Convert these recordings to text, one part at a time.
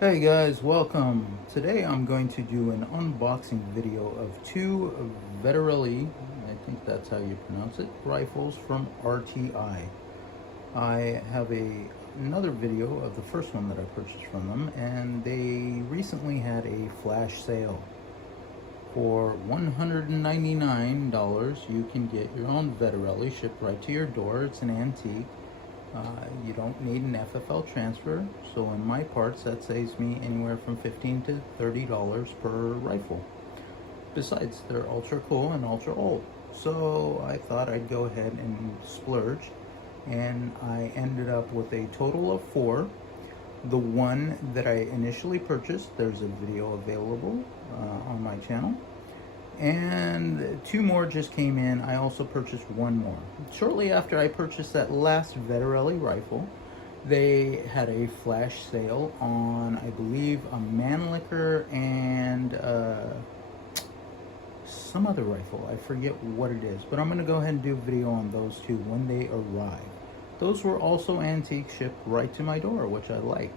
Hey guys, welcome. Today I'm going to do an unboxing video of two Vetterli, I think that's how you pronounce it, rifles from RTI. I have another video of the first one that I purchased from them, and they recently had a flash sale. For $199, you can get your own Vetterli shipped right to your door. It's an antique. You don't need an FFL transfer, so in my parts that saves me anywhere from $15 to $30 per rifle. Besides, they're ultra cool and ultra old, so I thought I'd go ahead and splurge, and I ended up with a total of four. The one that I initially purchased, there's a video available on my channel, and two more just came in. I also purchased one more. Shortly after I purchased that last Vetterli rifle, they had a flash sale on, I believe, a Mannlicher and some other rifle. I forget what it is, but I'm going to go ahead and do a video on those two when they arrive. Those were also antique, shipped right to my door, which I like.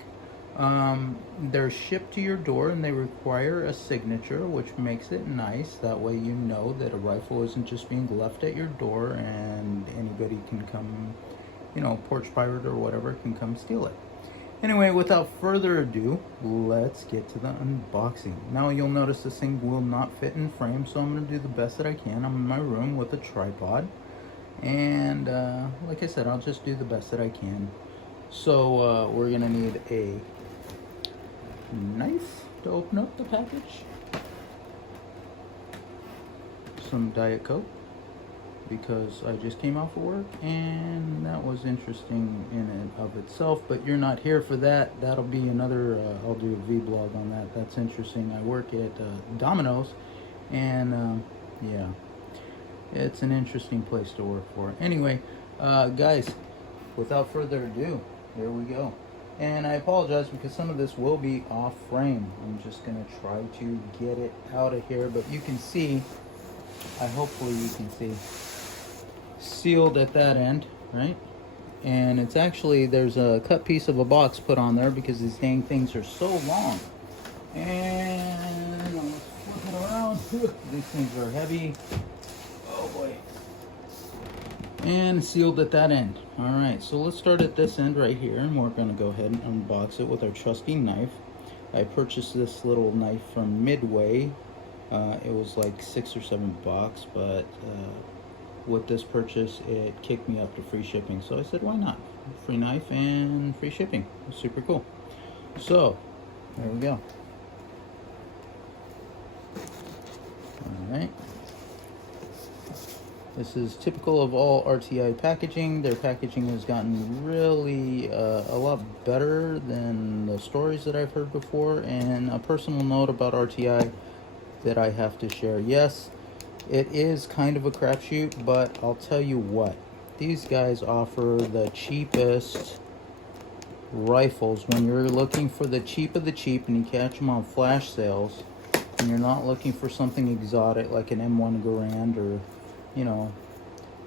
They're shipped to your door and they require a signature, which makes it nice. That way you know that a rifle isn't just being left at your door and anybody can come, porch pirate or whatever can come steal it. Anyway, without further ado, let's get to the unboxing. Now you'll notice this thing will not fit in frame, so I'm going to do the best that I can. I'm in my room with a tripod, and like I said, I'll just do the best that I can. So we're going to need a knife to open up the package, some Diet Coke, because I just came off of work and that was interesting in and of itself, but you're not here for that. That'll be another, I'll do a vlog on that. That's interesting. I work at Domino's, and yeah, it's an interesting place to work for. Anyway, guys, without further ado, here we go. And I apologize because some of this will be off frame. I'm just going to try to get it out of here, but you can see, hopefully you can see, sealed at that end, right? And it's actually, there's a cut piece of a box put on there because these dang things are so long. And let's flip it around. These things are heavy. Oh boy. And sealed at that end. All right, so let's start at this end right here, and we're going to go ahead and unbox it with our trusty knife. I purchased this little knife from Midway. It was like $6 or $7, but with this purchase it kicked me up to free shipping, so I said why not. Free knife and free shipping. Super cool. So there we go. All right, this is typical of all RTI packaging. Their packaging has gotten really a lot better than the stories that I've heard before. And a personal note about RTI that I have to share. Yes, it is kind of a crapshoot, but I'll tell you what. These guys offer the cheapest rifles. When you're looking for the cheap of the cheap and you catch them on flash sales, and you're not looking for something exotic like an M1 Garand or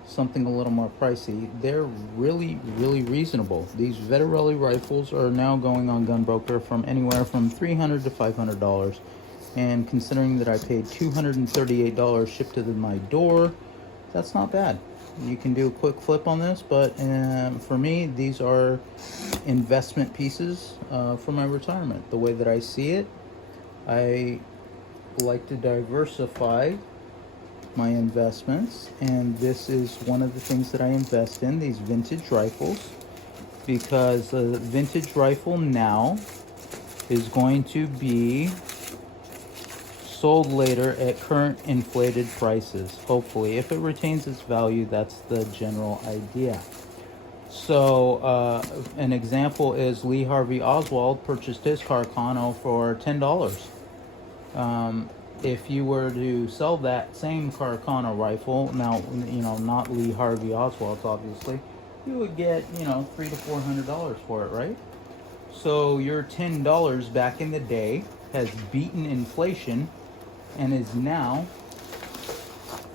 something a little more pricey, they're really, really reasonable. These Vetterli rifles are now going on Gunbroker from anywhere from $300 to $500, and considering that I paid $238 shipped to my door, that's not bad. You can do a quick flip on this, but for me, these are investment pieces for my retirement. The way that I see it, I like to diversify my investments, and this is one of the things that I invest in, these vintage rifles, because a vintage rifle now is going to be sold later at current inflated prices, hopefully. If it retains its value, that's the general idea. So an example is Lee Harvey Oswald purchased his Carcano for $10. If you were to sell that same Carcano rifle, now, not Lee Harvey Oswald's, obviously, you would get, $300 to $400 for it, right? So your $10 back in the day has beaten inflation and is now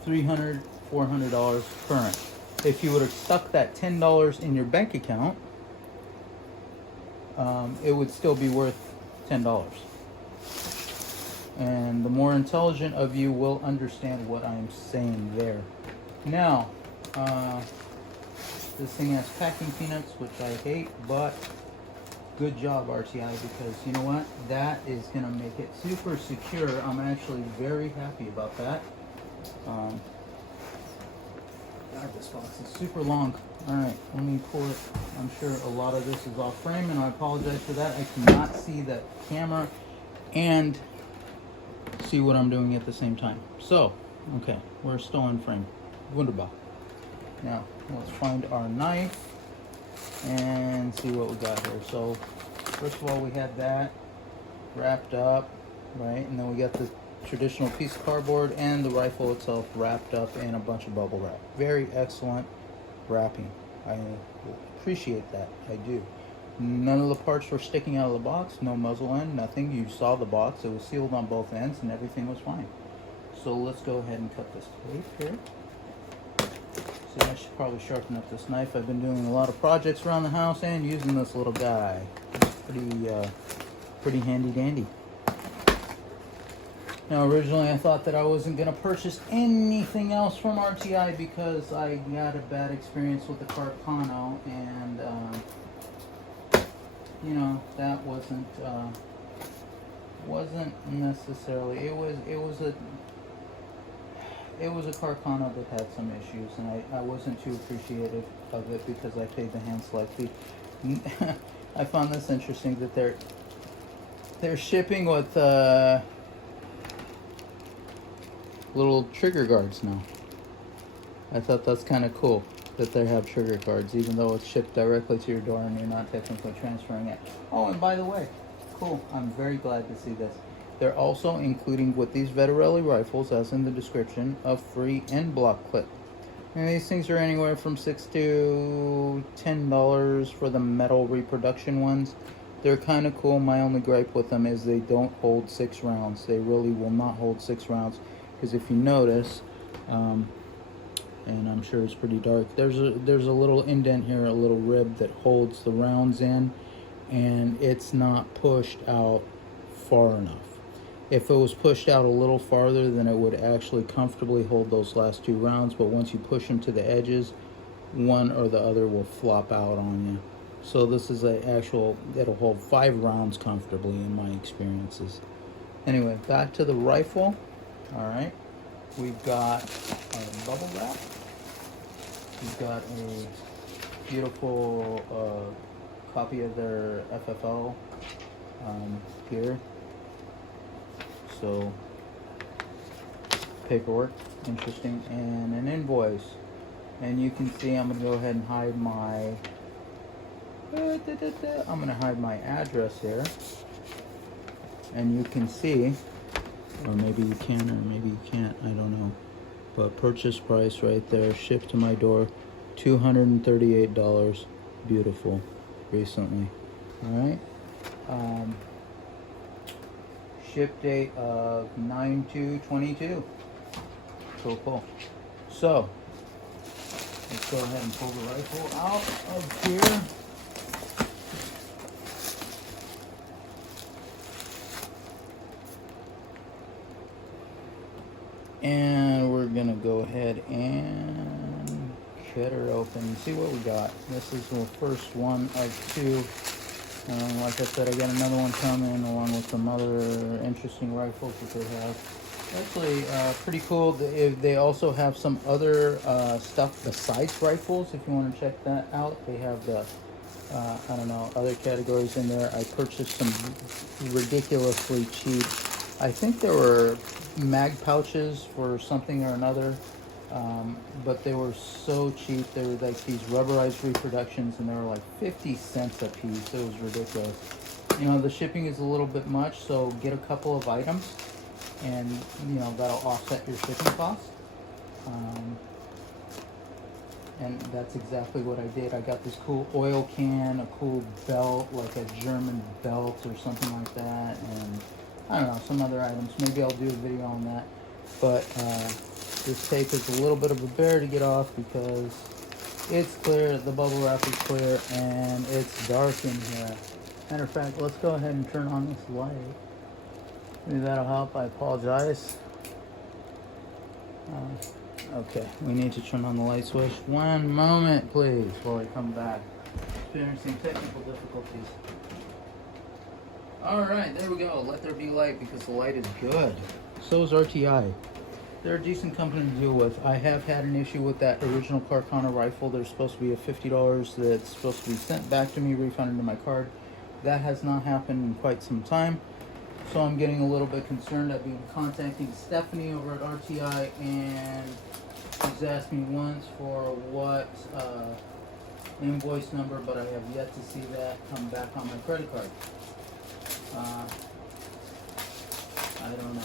$300, $400 current. If you would have stuck that $10 in your bank account, it would still be worth $10. And the more intelligent of you will understand what I'm saying there. Now, this thing has packing peanuts, which I hate, but good job, RTI, because you know what? That is going to make it super secure. I'm actually very happy about that. God, this box is super long. All right, let me pull it. I'm sure a lot of this is off frame, and I apologize for that. I cannot see the camera and see what I'm doing at the same time. So, okay, we're still in frame. Wunderbar. Now, let's find our knife and see what we got here. So, first of all, we had that wrapped up, right? And then we got the traditional piece of cardboard and the rifle itself wrapped up in a bunch of bubble wrap. Very excellent wrapping. I appreciate that. I do. None of the parts were sticking out of the box. No muzzle end, nothing. You saw the box. It was sealed on both ends and everything was fine. So let's go ahead and cut this tape here. See, I should probably sharpen up this knife. I've been doing a lot of projects around the house and using this little guy. It's pretty handy dandy. Now, originally I thought that I wasn't going to purchase anything else from RTI because I got a bad experience with the Carcano, and you know, that wasn't necessarily. It was a Carcano that had some issues, and I wasn't too appreciative of it because I paid the hand select fee. I found this interesting that they're shipping with little trigger guards now. I thought that's kind of cool that they have trigger guards, even though it's shipped directly to your door and you're not technically transferring it. Oh, and by the way, cool, I'm very glad to see this. They're also including with these Vetterli rifles, as in the description, a free end block clip. And these things are anywhere from $6 to $10 for the metal reproduction ones. They're kind of cool. My only gripe with them is they don't hold 6 rounds. They really will not hold 6 rounds. Because if you notice, and I'm sure it's pretty dark, there's a little indent here, a little rib that holds the rounds in, and it's not pushed out far enough. If it was pushed out a little farther, then it would actually comfortably hold those last 2 rounds, but once you push them to the edges, one or the other will flop out on you. So this is it'll hold 5 rounds comfortably in my experiences. Anyway, back to the rifle. All right, we've got bubble wrap. We've got a beautiful copy of their FFL here. So, paperwork, interesting, and an invoice. And you can see I'm going to go ahead and hide my address here. And you can see, or maybe you can, or maybe you can't, I don't know. But purchase price right there, shipped to my door, $238. Beautiful, recently. All right. Ship date of 9/2/22. Cool. So let's go ahead and pull the rifle out of here. And we're gonna go ahead and cut her open and see what we got. This is the first one of 2. Like I said, I got another one coming along with some other interesting rifles that they have. Actually, pretty cool. They also have some other stuff besides rifles. If you want to check that out, they have the I don't know, other categories in there. I purchased some ridiculously cheap. I think there were mag pouches for something or another, but they were so cheap. They were like these rubberized reproductions, and they were like 50 cents a piece. It was ridiculous. You know, the shipping is a little bit much, so get a couple of items, and you know, that'll offset your shipping costs. And that's exactly what I did. I got this cool oil can, a cool belt, like a German belt or something like that, and I don't know, some other items. Maybe I'll do a video on that. But this tape is a little bit of a bear to get off because it's clear, the bubble wrap is clear, and it's dark in here. Matter of fact, let's go ahead and turn on this light. Maybe that'll help. I apologize. Okay, we need to turn on the light switch. One moment, please, while I come back. Experiencing technical difficulties. Alright, there we go. Let there be light, because the light is good. So is RTI. They're a decent company to deal with. I have had an issue with that original Carcano rifle. There's supposed to be a $50 that's supposed to be sent back to me, refunded to my card. That has not happened in quite some time. So I'm getting a little bit concerned. I've been contacting Stephanie over at RTI, and she's asked me once for what invoice number, but I have yet to see that come back on my credit card. I don't know.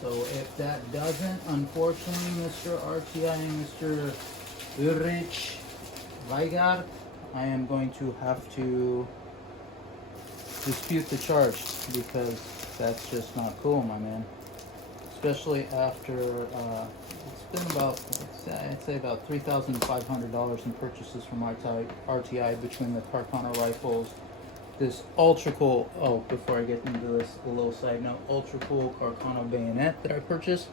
So if that doesn't, unfortunately, Mr. RTI and Mr. Ulrich Weigart, I am going to have to dispute the charge, because that's just not cool, my man. Especially after it's been about, I'd say about $3,500 in purchases from RTI between the Carcano rifles, this ultra cool, oh, before I get into this, a little side note, ultra cool Carcano bayonet that I purchased.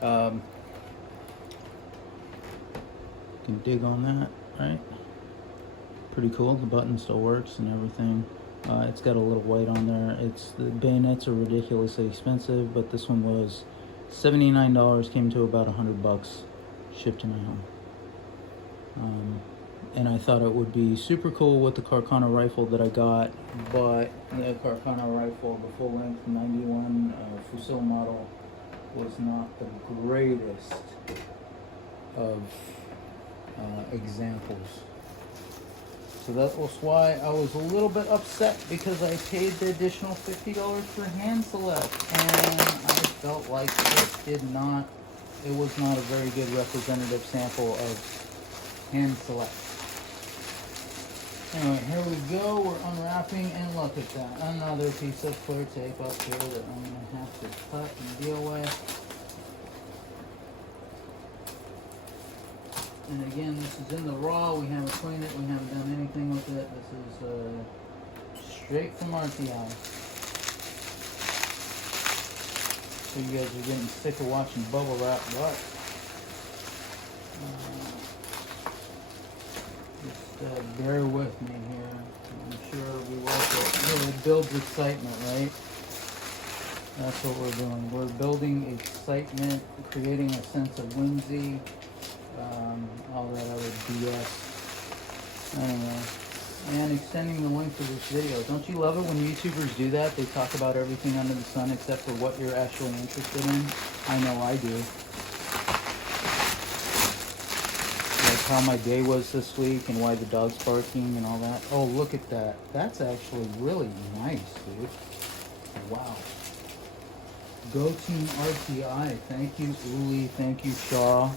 You can dig on that, right? Pretty cool. The button still works and everything. It's got a little white on there. The bayonets are ridiculously expensive, but this one was $79, came to about $100 shipped to my home. And I thought it would be super cool with the Carcano rifle that I got, but the Carcano rifle, the full length 91 Fusil model, was not the greatest of examples. So that was why I was a little bit upset, because I paid the additional $50 for hand select, and I felt like it was not a very good representative sample of hand select. Anyway, here we go. We're unwrapping, and look at that. Another piece of clear tape up here that I'm going to have to cut and deal with. And again, this is in the raw. We haven't cleaned it. We haven't done anything with it. This is straight from RTI. So you guys are getting sick of watching bubble wrap, but just bear with me here. I'm sure we will. It builds excitement, right? That's what we're doing. We're building excitement, creating a sense of whimsy. All that other BS. Anyway, and extending the length of this video. Don't you love it when YouTubers do that? They talk about everything under the sun except for what you're actually interested in. I know I do. Like how my day was this week and why the dog's barking and all that. Oh, look at that. That's actually really nice, dude. Wow. Go Team RTI. Thank you, Uli. Thank you, Shaw.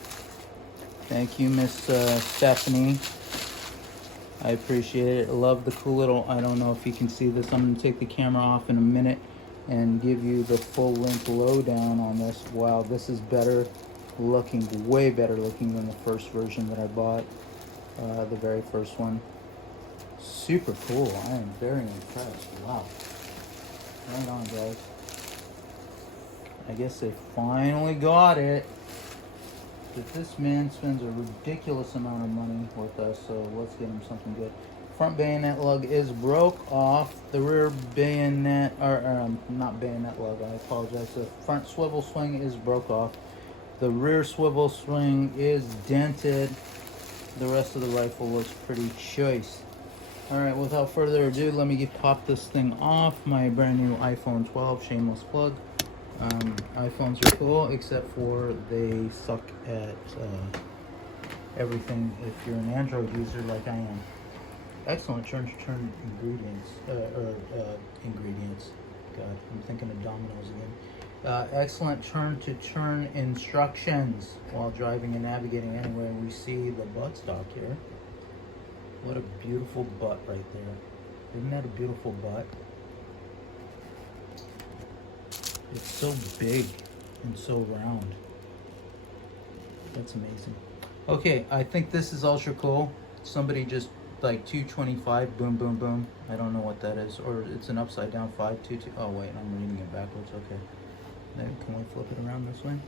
Thank you, Miss Stephanie. I appreciate it. I love the cool little, I don't know if you can see this. I'm going to take the camera off in a minute and give you the full length lowdown on this. Wow, this is better looking, way better looking than the first version that I bought. The very first one. Super cool. I am very impressed. Wow. Right on, guys. I guess they finally got it. But this man spends a ridiculous amount of money with us, so let's get him something good. Front bayonet lug is broke off. The rear bayonet, not bayonet lug, I apologize. The front swivel swing is broke off. The rear swivel swing is dented. The rest of the rifle looks pretty choice. Alright, without further ado, let me pop this thing off. My brand new iPhone 12, shameless plug. iPhones are cool, except for they suck at everything if you're an Android user like I am. Excellent turn-to-turn ingredients. God, I'm thinking of Domino's again. Excellent turn-to-turn instructions while driving and navigating anywhere. We see the buttstock here. What a beautiful butt right there. Isn't that a beautiful butt? It's so big and so round. That's amazing. Okay, I think this is ultra cool. Somebody just like 225, boom, boom, boom. I don't know what that is. Or it's an upside down 522. Oh, wait, I'm reading it backwards. Okay. Now, can we flip it around this way?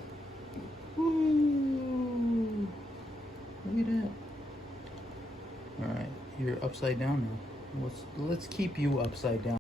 Ooh. Look at that. Alright, you're upside down now. Let's keep you upside down.